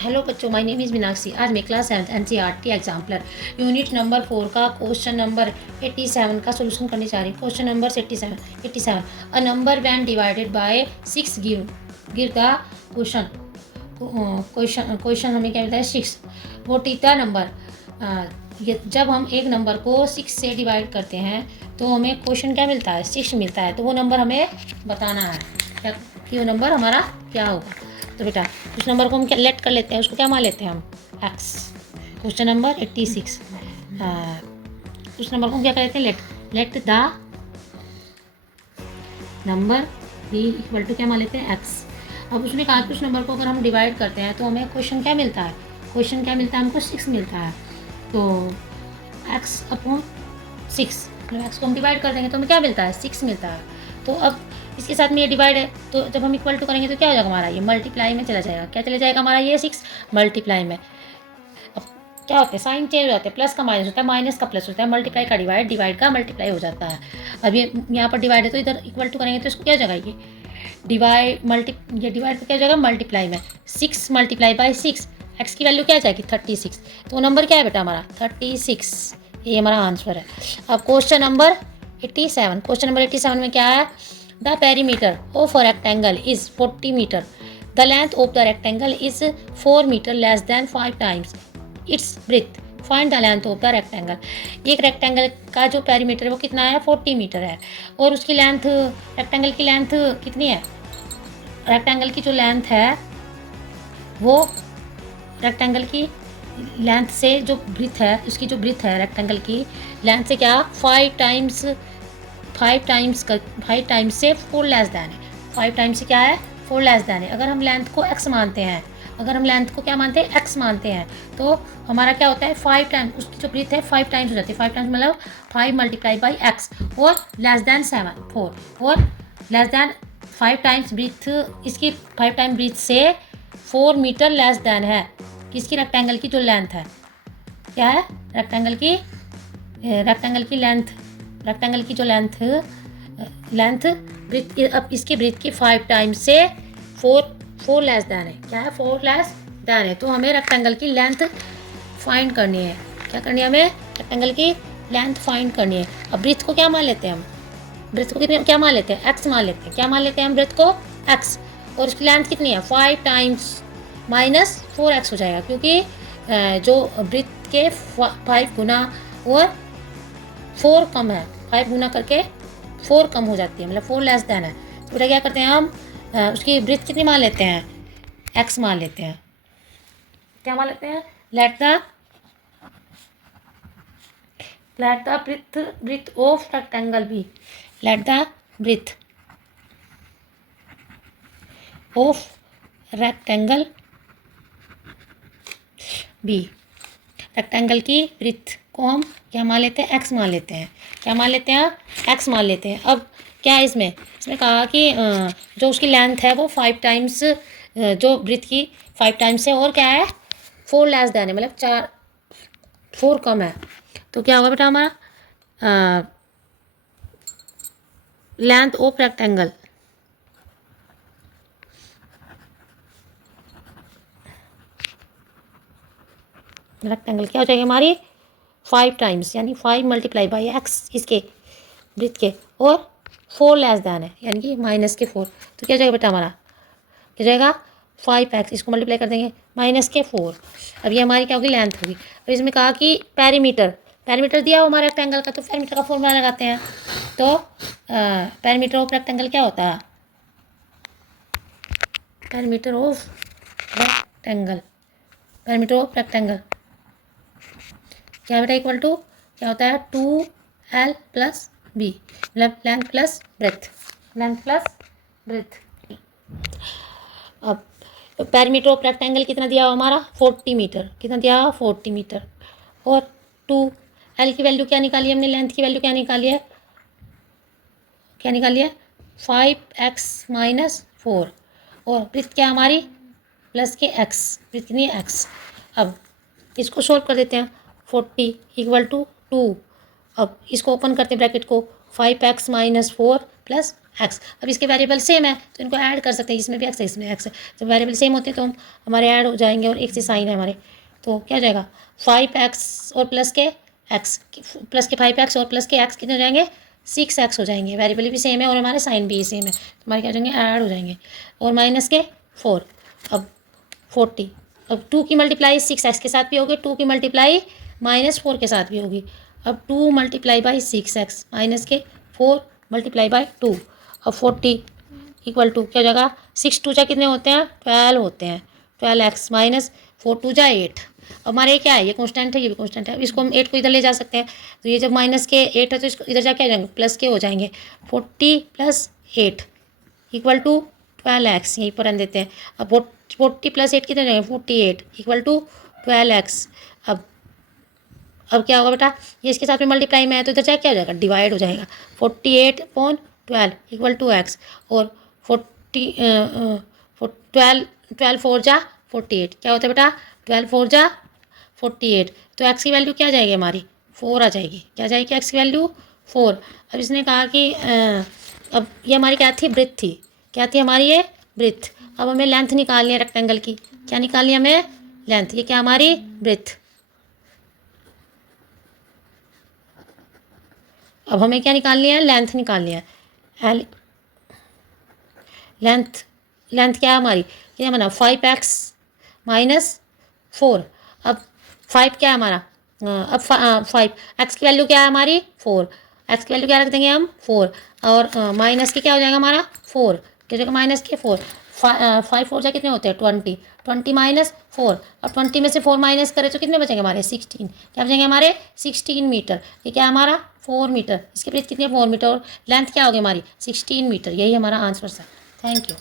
Hello बच्चों, my name is Meenakshi. आज मैं class 7 NCERT exemplar unit number 4 का क्वेश्चन नंबर 87 का सोल्यूशन करने जा रही हूँ। Question number 87 a number when divided by 6 give the question question हमें क्या मिलता है 6। What is the number. जब हम एक नंबर को 6 से डिवाइड करते हैं तो हमें क्वेश्चन क्या मिलता है 6 मिलता है। तो वो नंबर हमें बताना है क्या कि वो नंबर हमारा क्या होगा। तो बेटा उस नंबर को हम क्या लेट कर लेते हैं, उसको क्या मान लेते हैं हम एक्स। क्वेश्चन नंबर 86 उस नंबर को हम क्या कर लेते हैं let the number be equal to क्या मान लेते हैं एक्स। अब उसने कहा कि उस नंबर को अगर हम डिवाइड करते हैं तो हमें क्वेश्चन क्या मिलता है, क्वेश्चन क्या मिलता है हमको 6 मिलता है। तो एक्स अपॉन 6 मतलब एक्स को हम डिवाइड कर देंगे तो हमें क्या मिलता है 6 मिलता है। तो अब इसके साथ में ये डिवाइड है तो जब हम इक्वल टू करेंगे तो क्या हो जाएगा हमारा ये मल्टीप्लाई में चला जाएगा। क्या चला जाएगा हमारा ये 6 मल्टीप्लाई में। अब क्या होता है साइन चेंज हो जाते हैं, प्लस का माइनस होता है, माइनस का प्लस होता है, मल्टीप्लाई का डिवाइड, डिवाइड का मल्टीप्लाई हो जाता है। अब ये यहाँ पर डिवाइड है तो इधर इक्वल टू करेंगे तो इसको क्या हो जाएगा ये डिवाइड क्या हो जाएगा मल्टीप्लाई में 6 मल्टीप्लाई बाई 6 एक्स की वैल्यू क्या आ जाएगी 36। तो नंबर क्या है बेटा हमारा 36, ये हमारा आंसर है। अब क्वेश्चन नंबर 87 में क्या है the perimeter of a rectangle is 40 metre, the length of the rectangle is 4 metre less than 5 times its breadth, find the length of the rectangle. एक रेक्टेंगल का जो पेरीमीटर है वो कितना है 40 मीटर है और उसकी लेंथ रेक्टेंगल की लेंथ कितनी है, रेक्टेंगल की जो लेंथ है वो रेक्टेंगल की लेंथ से जो ब्रीथ है उसकी जो ब्रीथ है रेक्टेंगल की लेंथ से क्या 5 टाइम्स से 4 लेस देन है। 5 टाइम्स से क्या है 4 लेस देन है। अगर हम लेंथ को x मानते हैं, अगर हम लेंथ को क्या मानते हैं x मानते हैं तो हमारा क्या होता है 5 टाइम्स उसकी जो ब्रीथ है 5 टाइम्स हो जाती है। 5 टाइम्स मतलब 5 मल्टीप्लाई बाई एक्स और लेस देन 4 और लेस देन 5 टाइम्स ब्रीथ, इसकी 5 टाइम ब्रीथ से 4 मीटर लेस देन है किसकी रेक्टेंगल की जो लेंथ है क्या है रेक्टेंगल की रेक्टेंगल की जो लेंथ ब्रीथ। अब इसकी ब्रीथ की 5 टाइम्स से 4 लेस देन है क्या है 4 लेस देन है। तो हमें रेक्टेंगल की लेंथ फाइंड करनी है। क्या करनी है हमें रेक्टेंगल की लेंथ फाइंड करनी है। अब ब्रीथ को क्या मान लेते हैं हम, ब्रीथ को कितने क्या मान लेते हैं एक्स मान लेते हैं। क्या मान लेते हैं हम ब्रीथ को एक्स और उसकी लेंथ कितनी है 5 टाइम्स माइनस 4x हो जाएगा क्योंकि जो ब्रीथ के 5 गुना और 4 कम है, 5 गुना करके 4 कम हो जाती है मतलब 4 लेस देन है। तो बेटा क्या करते हैं हम उसकी ब्रीथ कितनी मान लेते हैं x मान लेते हैं। क्या मान लेते हैं let the breadth of rectangle be, let the breadth of rectangle be, rectangle की ब्रीथ को हम क्या मान लेते हैं एक्स मान लेते हैं। क्या मान लेते हैं एक्स मान लेते हैं। अब क्या है इसमें कहा कि जो उसकी लेंथ है वो 5 टाइम्स जो ब्रीथ की 5 टाइम्स है और क्या है 4 लेस देन है मतलब 4 कम है। तो क्या होगा बेटा हमारा लेंथ ऑफ रेक्टेंगल क्या हो जाएगी हमारी 5 टाइम्स यानी 5 मल्टीप्लाई बाई एक्स इसके ब्रीथ के और 4 लेस देन है यानी कि माइनस के 4। तो क्या जाएगा बेटा हमारा क्या जाएगा 5x, इसको मल्टीप्लाई कर देंगे माइनस के 4। अब ये हमारी क्या होगी लेंथ होगी। अब इसमें कहा कि पेरीमीटर दिया हो हमारे रेक्टेंगल का तो पेरीमीटर का फॉर्मूला लगाते हैं। तो पेरीमीटर ऑफ रेक्टेंगल क्या होता है पेरीमीटर ऑफ रेक्टेंगल क्या बेटा इक्वल टू क्या होता है 2l प्लस बी मतलब लेंथ प्लस ब्रेथ। अब पेरीमीटर ऑफ रेक्टेंगल कितना दिया हुआ हमारा 40 मीटर, कितना दिया हुआ 40 मीटर और 2l की वैल्यू क्या निकाली हमने, लेंथ की वैल्यू क्या निकाली है 5x माइनस 4 और ब्रेथ क्या हमारी प्लस के x, ब्रेथ कितनी है x। अब इसको सॉल्व कर देते हैं 40 इक्वल टू 2। अब इसको ओपन करते हैं ब्रैकेट को 5x माइनस 4 प्लस एक्स। अब इसके वेरिएबल सेम है तो इनको ऐड कर सकते हैं, इसमें भी एक्स है इसमें एक्स है। जब वेरिएबल सेम होते हैं तो हम हमारे ऐड हो जाएंगे और एक से साइन है हमारे, तो क्या हो जाएगा 5x और प्लस के एक्स, प्लस के 5x और प्लस के एक्स कितने हो जाएंगे 6x हो जाएंगे। वेरिएबल भी सेम है और हमारे साइन भी सेम है, तो हमारे क्या हो जाएंगे ऐड हो जाएंगे। और माइनस के 4, अब 40, अब 2 की मल्टीप्लाई 6x के साथ भी होगी, 2 की मल्टीप्लाई -4 के साथ भी होगी। अब 2 मल्टीप्लाई बाई 6x माइनस के 4 मल्टीप्लाई बाई 2, अब 40 इक्वल टू क्या हो जाएगा 6 2 जा कितने होते हैं 12 होते हैं, 12x माइनस 4 2 जा 8। अब हमारे क्या है ये कांस्टेंट है, ये भी कांस्टेंट है। अब इसको हम 8 को इधर ले जा सकते हैं, तो ये जब माइनस के 8 है तो इसको इधर जा क्या हो जाएंगे प्लस के हो जाएंगे। 40 + 8 इक्वल टू 12x, यहीं पर रन देते हैं। अब 40 + 8 कितने हो जाएंगे 48 इक्वल टू 12x। अब क्या होगा बेटा, ये इसके साथ में मल्टीप्लाई में है तो इधर जाए क्या हो जाएगा डिवाइड हो जाएगा। 48/12 इक्वल टू एक्स, और 12 4 जा 48 क्या होता है बेटा 12 4 जा 48, तो एक्स की वैल्यू क्या आ जाएगी हमारी 4 आ जाएगी। क्या जाएगी एक्स की वैल्यू 4। अब इसने कहा कि अब ये हमारी क्या थी ब्रेथ थी, क्या थी हमारी ये ब्रेथ। अब हमें लेंथ निकालनी है रेक्टेंगल की, क्या निकालनी है हमें लेंथ, ये क्या हमारी ब्रेथ। अब हमें क्या निकालनी है लेंथ निकालनी है। लेंथ क्या है हमारी, क्या बना 5x - 4। अब 5 क्या है हमारा, अब 5 एक्स की वैल्यू क्या है हमारी 4, एक्स की वैल्यू क्या रख देंगे हम 4, और माइनस के क्या हो जाएगा हमारा 4, क्या हो जाएगा माइनस के 4। 5 4 जा कितने होते हैं 20, 20 - 4, अब 20 में से 4 माइनस करें तो कितने बचेंगे हमारे 16, क्या बचेंगे हमारे 16 मीटर। ये क्या है हमारा 4 मीटर, इसके ब्रेथ कितनी है 4 मीटर, और लेंथ क्या होगी हमारी 16 मीटर। यही हमारा आंसर है। Thank you.